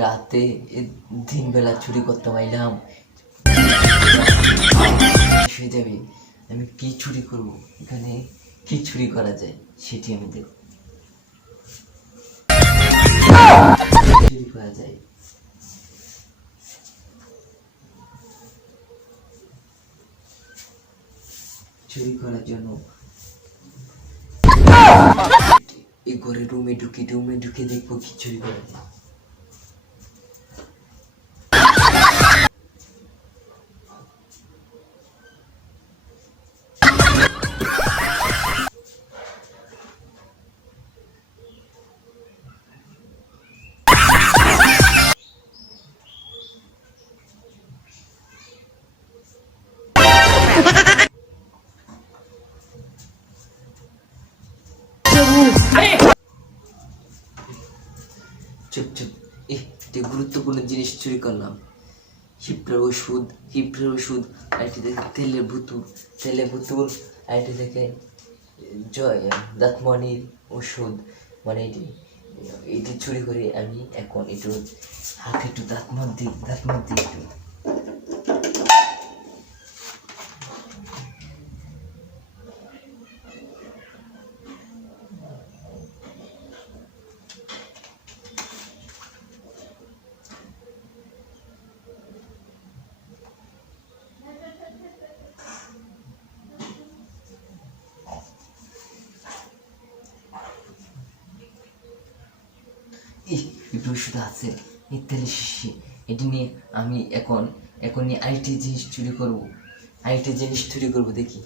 রাতে দিন বেলা চুরি করতে পাইলাম হয়ে যাবে। আমি কি চুরি করব, এখানে কি চুরি করা যায় সেটি আমি দেখব। চুরি করা যায়, চুরি করার জন্য এই ঘরে রুমে ঢুকে দেখবো কি চুরি করা যায়। চুপ চুপ, একটি গুরুত্বপূর্ণ জিনিস চুরি করলাম। হিপ্রের ওষুধ আর এটি দেখে তেলের বোতল আর এটি দেখে দাঁতমনির ওষুধ। মানে এটি চুরি করে আমি এখন একটু হাতে একটু দাঁতমত দিই একটু। একটু ওষুধ আছে, ইত্যাদি শিশি। এটি নিয়ে আমি এখন নিয়ে আরেকটি জিনিস চুরি করবো দেখি।